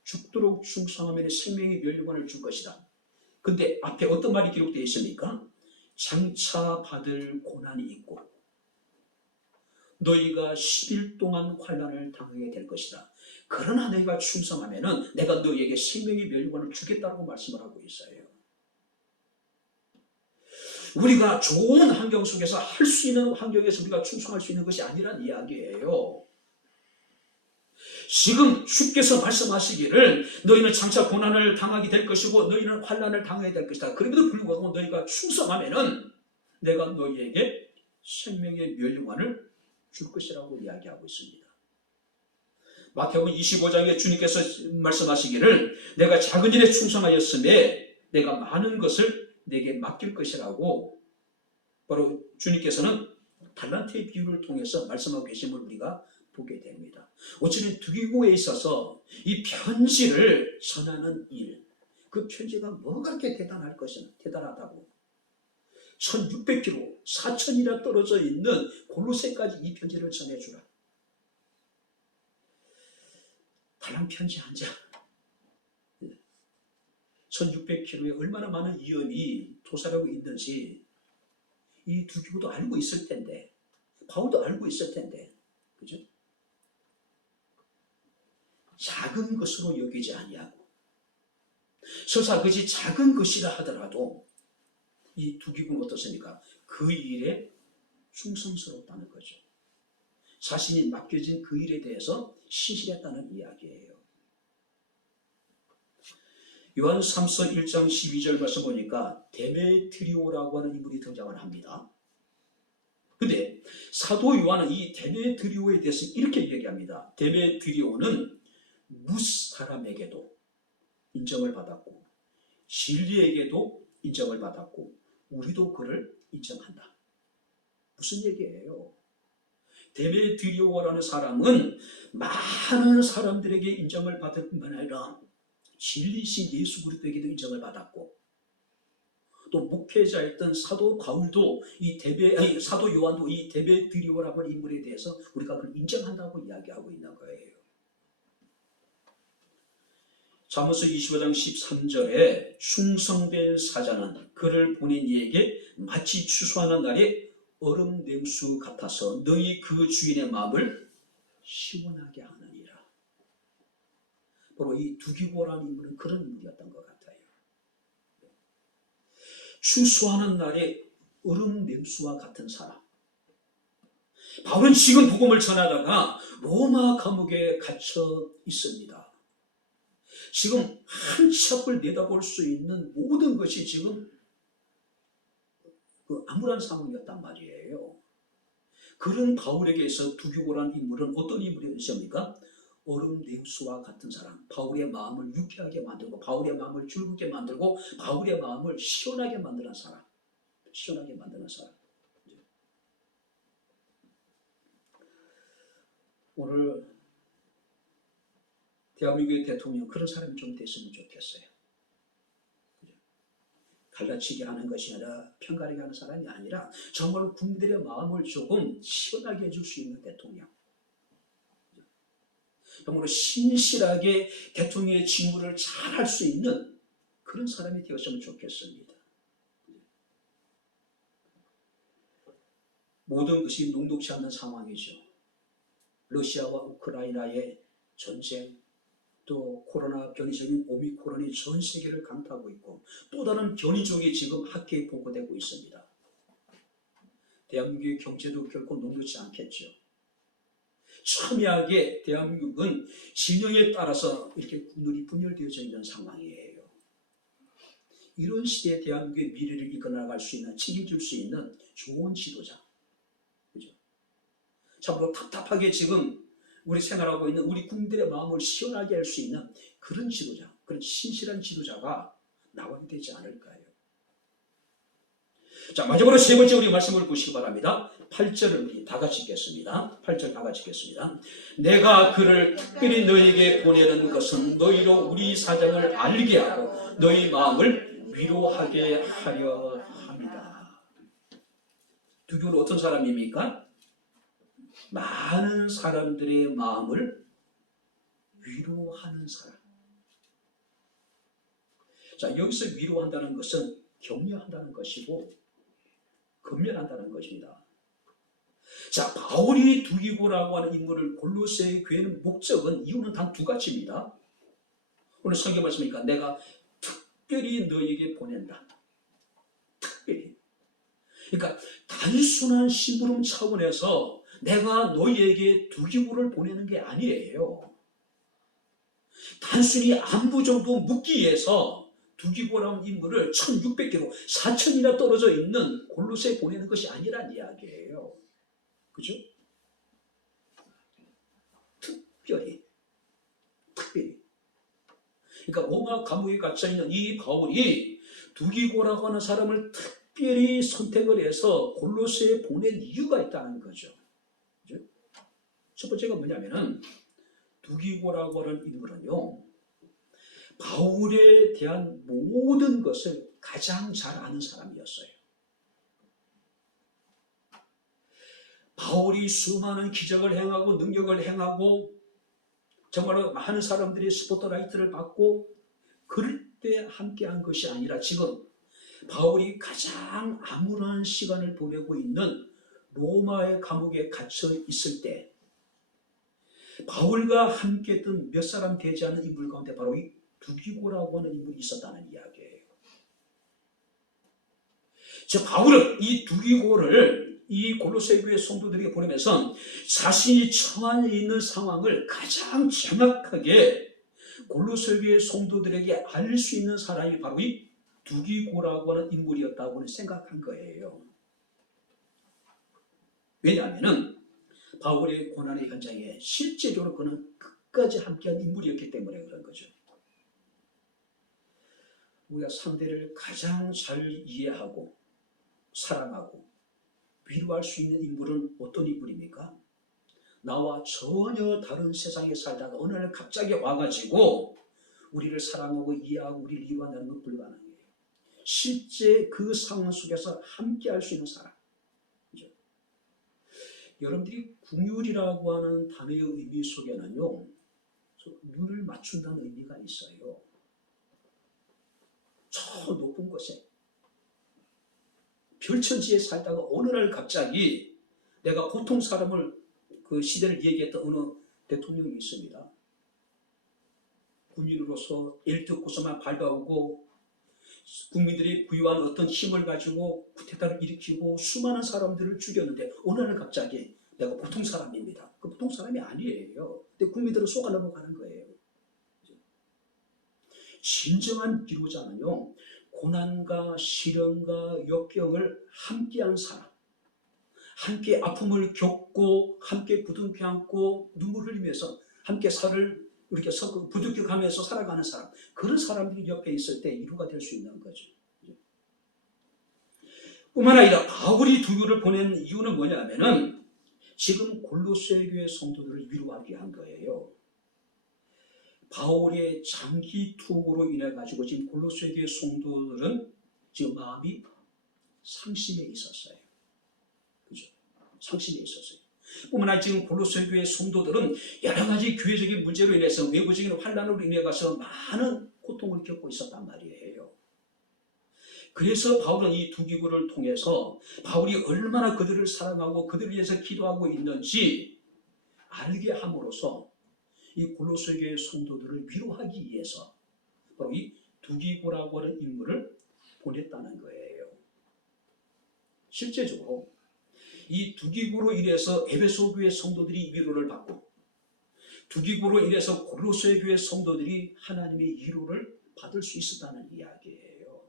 죽도록 충성하면 생명의 멸류관을 줄 것이다. 근데 앞에 어떤 말이 기록되어 있습니까? 장차 받을 고난이 있고 너희가 10일 동안 환난을 당하게 될 것이다. 그러나 너희가 충성하면 내가 너희에게 생명의 멸류관을 주겠다고 말씀을 하고 있어요. 우리가 좋은 환경 속에서 할 수 있는 환경에서 우리가 충성할 수 있는 것이 아니란 이야기예요. 지금 주께서 말씀하시기를 너희는 장차 고난을 당하게 될 것이고 너희는 환난을 당하게 될 것이다. 그럼에도 불구하고 너희가 충성하면 내가 너희에게 생명의 멸류관을 줄 것이라고 이야기하고 있습니다. 마태복음 25장에 주님께서 말씀하시기를 내가 작은 일에 충성하였음에 내가 많은 것을 내게 맡길 것이라고 바로 주님께서는 달란트의 비유를 통해서 말씀하고 계심을 우리가 보게 됩니다. 어쩌면 두기고에 있어서 이 편지를 전하는 일, 그 편지가 뭐가 그렇게 대단할 것이냐, 대단하다고 1600km, 4000이나 떨어져 있는 골로새까지 이 편지를 전해주라. 달랑 편지 한 장, 1600km에 얼마나 많은 위험이 도사하고 있는지 이 두기고도 알고 있을 텐데, 바울도 알고 있을 텐데, 그죠? 작은 것으로 여기지 아니하고, 설사 그것이 작은 것이라 하더라도 이 두기고는 어떻습니까? 그 일에 충성스럽다는 거죠. 자신이 맡겨진 그 일에 대해서 신실했다는 이야기예요. 요한 3서 1장 12절 말씀 보니까 데메트리오라고 하는 인물이 등장을 합니다. 근데 사도 요한은 이 데메트리오에 대해서 이렇게 얘기합니다. 데메트리오는 무스 사람에게도 인정을 받았고 진리에게도 인정을 받았고 우리도 그를 인정한다. 무슨 얘기예요? 데메트리오라는 사람은 많은 사람들에게 인정을 받을 뿐만 아니라 진리신 예수 그리스도에게도 인정을 받았고 또 목회자였던 사도 바울도 사도 요한도 이 데메트리오라고 하는 인물에 대해서 우리가 그걸 인정한다고 이야기하고 있는 거예요. 잠언서 25장 13절에 충성된 사자는 그를 보낸 이에게 마치 추수하는 날에 얼음 냉수 같아서 너희 그 주인의 마음을 시원하게 하느니라. 바로 이 두기고라는 인물은 그런 인물이었던 것 같아요. 추수하는 날에 얼음 냉수와 같은 사람. 바울은 지금 복음을 전하다가 로마 감옥에 갇혀 있습니다. 지금 한치 앞을 내다볼 수 있는 모든 것이 지금 그 암울한 상황이었단 말이에요. 그런 바울에게서 두기고라는 인물은 어떤 인물이었습니까? 얼음 냉수와 같은 사람. 바울의 마음을 유쾌하게 만들고 바울의 마음을 즐겁게 만들고 바울의 마음을 시원하게 만드는 사람. 시원하게 만드는 사람. 오늘 대한민국의 대통령 그런 사람이 좀 됐으면 좋겠어요. 갈라치게 하는 것이 아니라 편가르게 하는 사람이 아니라 정말 국민들의 마음을 조금 시원하게 해줄 수 있는 대통령, 정말로 신실하게 대통령의 직무를 잘 할 수 있는 그런 사람이 되었으면 좋겠습니다. 모든 것이 녹록지 않는 상황이죠. 러시아와 우크라이나의 전쟁, 또 코로나 변이적인 오미크론이 전 세계를 강타하고 있고 또 다른 변이종이 지금 학계에 보고되고 있습니다. 대한민국의 경제도 결코 녹록지 않겠죠. 첨예하게 대한민국은 진영에 따라서 이렇게 눈이 분열되어져 있는 상황이에요. 이런 시대에 대한민국의 미래를 이끌어나갈 수 있는, 책임질 수 있는 좋은 지도자, 그죠? 참으로 답답하게 지금 우리 생활하고 있는 우리 국민들의 마음을 시원하게 할 수 있는 그런 지도자, 그런 신실한 지도자가 나와야 되지 않을까요? 자, 마지막으로 세 번째 우리 말씀을 보시기 바랍니다. 8절을 우리 다 같이 읽겠습니다. 8절 다 같이 읽겠습니다. 내가 그를 특별히 너희에게 보내는 것은 너희로 우리 사정을 알게 하고 너희 마음을 위로하게 하려 합니다. 두교는 어떤 사람입니까? 많은 사람들의 마음을 위로하는 사람. 자, 여기서 위로한다는 것은 격려한다는 것이고 건면한다는 것입니다. 자, 바울이 두기고라고 하는 인물을 골로새 교회는 목적은, 이유는 단 두 가지입니다. 오늘 성경 말씀이니까 내가 특별히 너에게 보낸다. 특별히. 그러니까 단순한 심부름 차원에서 내가 너희에게 두기고를 보내는 게 아니에요. 단순히 안부 정도 묻기 위해서 두기고라는 인물을 1600km, 4000이나 떨어져 있는 골로새에 보내는 것이 아니란 이야기예요. 그죠? 특별히. 그러니까 로마 감옥에 갇혀있는 이 바울이 두기고라고 하는 사람을 특별히 선택을 해서 골로새에 보낸 이유가 있다는 거죠. 그죠? 첫 번째가 뭐냐면은 두기고라고 하는 인물은요, 바울에 대한 모든 것을 가장 잘 아는 사람이었어요. 바울이 수많은 기적을 행하고 능력을 행하고 정말로 많은 사람들이 스포트라이트를 받고 그럴 때 함께한 것이 아니라 지금 바울이 가장 암울한 시간을 보내고 있는 로마의 감옥에 갇혀 있을 때 바울과 함께했던 몇 사람 되지 않은 인물 가운데 바로 이 두기고라고 하는 인물이 있었다는 이야기예요. 즉 바울은 이 두기고를 이 골로새 교회 성도들에게 보내면서 자신이 처해 있는 상황을 가장 정확하게 골로새 교회 성도들에게 알 수 있는 사람이 바로 이 두기고라고 하는 인물이었다고 생각한 거예요. 왜냐하면 바울의 고난의 현장에 실제적으로 그는 끝까지 함께한 인물이었기 때문에 그런 거죠. 우리가 상대를 가장 잘 이해하고 사랑하고 위로할 수 있는 인물은 어떤 인물입니까? 나와 전혀 다른 세상에 살다가 어느 날 갑자기 와가지고 우리를 사랑하고 이해하고 우리를 위로한다는 건 불가능해요. 실제 그 상황 속에서 함께 할 수 있는 사람. 그죠? 여러분들이 궁율이라고 하는 단어의 의미 속에는요, 눈을 맞춘다는 의미가 있어요. 저 높은 곳에 별천지에 살다가 어느 날 갑자기 내가 보통 사람을 그 시대를 얘기했던 어느 대통령이 있습니다. 군인으로서 일 듣고서만 발가오고 국민들이 부유한 어떤 힘을 가지고 쿠데타를 일으키고 수많은 사람들을 죽였는데 어느 날 갑자기 내가 보통 사람입니다. 그 보통 사람이 아니에요. 근데 국민들은 속아 넘어가는 거예요. 진정한 기도자는요, 고난과 시련과 역경을 함께한 사람, 함께 아픔을 겪고 함께 부둥켜 안고 눈물 흘리면서 함께 살을 이렇게 부둥켜 가면서 살아가는 사람, 그런 사람들이 옆에 있을 때 위로가 될 수 있는 거죠. 뿐만 아니라 바울이 두교를 보낸 이유는 뭐냐면은 지금 골로새 교회 성도들을 위로하기 위한 거예요. 바울의 장기 투옥으로 인해 가지고 지금 골로새 교회 성도들은 지금 마음이 상심에 있었어요. 그죠? 상심에 있었어요. 뿐만 아니라 지금 골로새 교회 성도들은 여러 가지 교회적인 문제로 인해서 외부적인 환란으로 인해 가서 많은 고통을 겪고 있었단 말이에요. 그래서 바울은 이 두 기구를 통해서 바울이 얼마나 그들을 사랑하고 그들을 위해서 기도하고 있는지 알게 함으로써 이 골로새 교회 성도들을 위로하기 위해서 바로 이 두기고라고 하는 인물을 보냈다는 거예요. 실제적으로 이 두기고로 인해서 에베소 교회 성도들이 위로를 받고 두기고로 인해서 골로새 교회 성도들이 하나님의 위로를 받을 수 있었다는 이야기예요.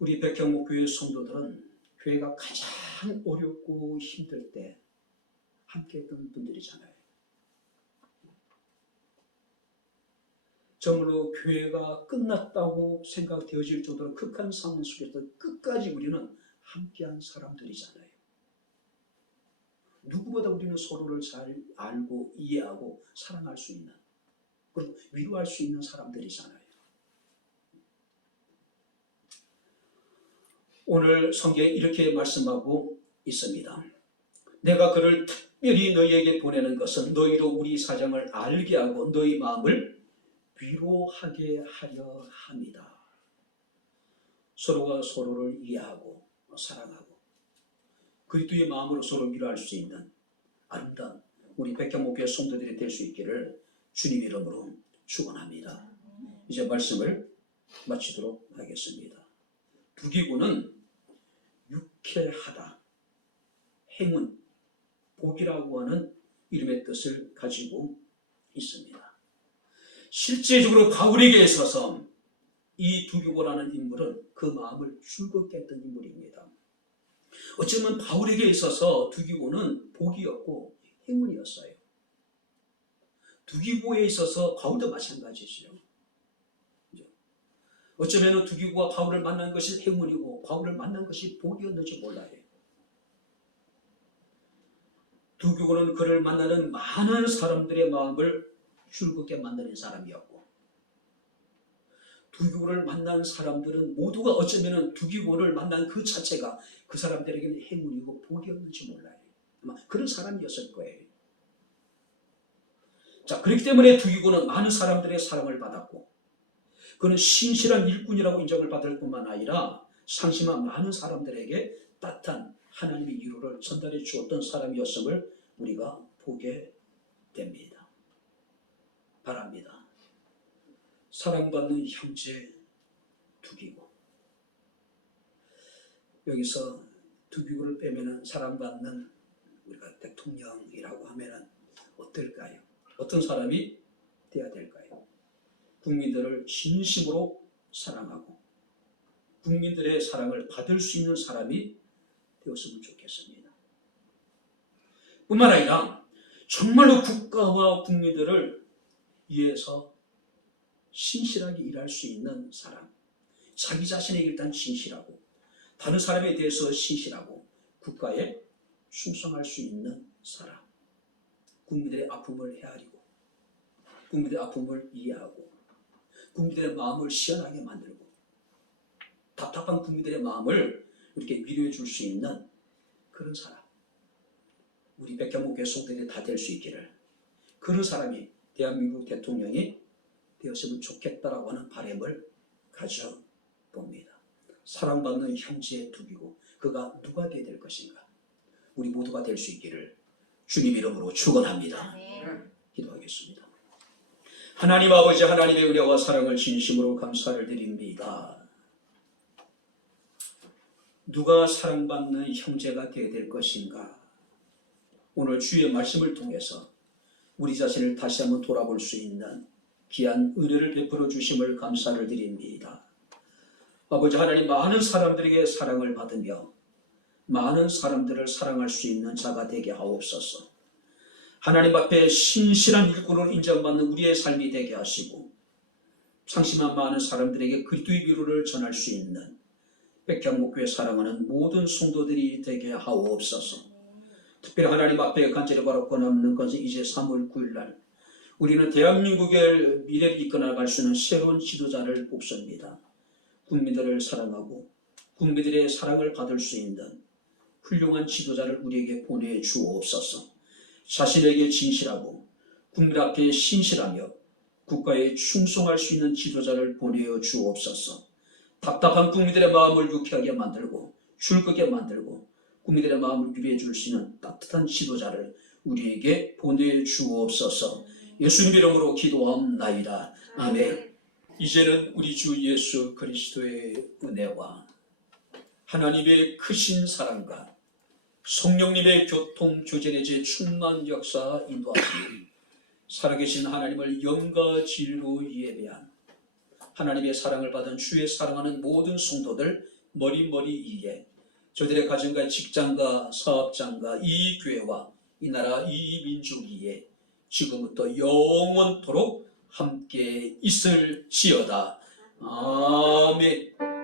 우리 백향목교회 성도들은 교회가 가장 어렵고 힘들 때 함께 했던 분들이잖아요. 정말로 교회가 끝났다고 생각되어질 정도로 극한 상황 속에서 끝까지 우리는 함께한 사람들이잖아요. 누구보다 우리는 서로를 잘 알고 이해하고 사랑할 수 있는, 그리고 위로할 수 있는 사람들이잖아요. 오늘 성경에 이렇게 말씀하고 있습니다. 내가 그를 특별히 너희에게 보내는 것은 너희로 우리 사정을 알게 하고 너희 마음을 위로하게 하려 합니다. 서로가 서로를 이해하고 사랑하고 그리스도의 마음으로 서로 위로할 수 있는 아름다운 우리 백향목교회 성도들이 될 수 있기를 주님 이름으로 축원합니다. 이제 말씀을 마치도록 하겠습니다. 두기고는 유쾌하다, 행운, 복이라고 하는 이름의 뜻을 가지고 있습니다. 실제적으로 바울에게 있어서 이 두기고라는 인물은 그 마음을 즐겁게 했던 인물입니다. 어쩌면 바울에게 있어서 두기고는 복이었고 행운이었어요. 두기고에 있어서 바울도 마찬가지죠. 어쩌면 두기고가 바울을 만난 것이 행운이고 바울을 만난 것이 복이었는지 몰라요. 두기고는 그를 만나는 많은 사람들의 마음을 즐겁게 만드는 사람이었고 두기고를 만난 사람들은 모두가 어쩌면 두기고를 만난 그 자체가 그 사람들에게는 행운이고 복이었는지 몰라요. 아마 그런 사람이었을 거예요. 자, 그렇기 때문에 두기고는 많은 사람들의 사랑을 받았고 그는 신실한 일꾼이라고 인정을 받을 뿐만 아니라 상심한 많은 사람들에게 따뜻한 하나님의 위로를 전달해 주었던 사람이었음을 우리가 보게 됩니다. 바랍니다. 사랑받는 형제 두기고. 여기서 두기고를 빼면은 사랑받는 우리가 대통령이라고 하면은 어떨까요? 어떤 사람이 돼야 될까요? 국민들을 진심으로 사랑하고 국민들의 사랑을 받을 수 있는 사람이 되었으면 좋겠습니다. 뿐만 아니라 정말로 국가와 국민들을 위해서 신실하게 일할 수 있는 사람, 자기 자신에게 일단 신실하고 다른 사람에 대해서 신실하고 국가에 충성할 수 있는 사람, 국민들의 아픔을 헤아리고 국민들의 아픔을 이해하고 국민들의 마음을 시원하게 만들고 답답한 국민들의 마음을 이렇게 위로해 줄 수 있는 그런 사람, 우리 백향목교회 성도들이 다 될 수 있기를, 그런 사람이 대한민국 대통령이 되었으면 좋겠다라고 하는 바람을 가져봅니다. 사랑받는 형제의 두기고 그가 누가 되어야 될 것인가, 우리 모두가 될 수 있기를 주님 이름으로 축원합니다. 기도하겠습니다. 하나님 아버지, 하나님의 은혜와 사랑을 진심으로 감사를 드립니다. 누가 사랑받는 형제가 되어야 될 것인가, 오늘 주의 말씀을 통해서 우리 자신을 다시 한번 돌아볼 수 있는 귀한 은혜를 베풀어 주심을 감사를 드립니다. 아버지 하나님, 많은 사람들에게 사랑을 받으며 많은 사람들을 사랑할 수 있는 자가 되게 하옵소서. 하나님 앞에 신실한 일꾼으로 인정받는 우리의 삶이 되게 하시고 상심한 많은 사람들에게 그리스도의 위로를 전할 수 있는 백향목교회 사랑하는 모든 성도들이 되게 하옵소서. 특별히 하나님 앞에 간절히 바라고 남는 것은 이제 3월 9일 날 우리는 대한민국의 미래를 이끌어나갈 수 있는 새로운 지도자를 뽑습니다. 국민들을 사랑하고 국민들의 사랑을 받을 수 있는 훌륭한 지도자를 우리에게 보내주옵소서. 자신에게 진실하고 국민 앞에 신실하며 국가에 충성할 수 있는 지도자를 보내주옵소서. 답답한 국민들의 마음을 유쾌하게 만들고 즐겁게 만들고 국민들의 마음을 위로해 줄 수 있는 따뜻한 지도자를 우리에게 보내주옵소서. 예수님 이름으로 기도하옵나이다. 아멘. 이제는 우리 주 예수 그리스도의 은혜와 하나님의 크신 사랑과 성령님의 교통 교제내제 충만 역사 인도하시니 살아계신 하나님을 영과 진리로 예배한 하나님의 사랑을 받은 주의 사랑하는 모든 성도들 머리머리 이에 저들의 가정과 직장과 사업장과 이 교회와 이 나라 이 민족 위에 지금부터 영원토록 함께 있을지어다. 아멘.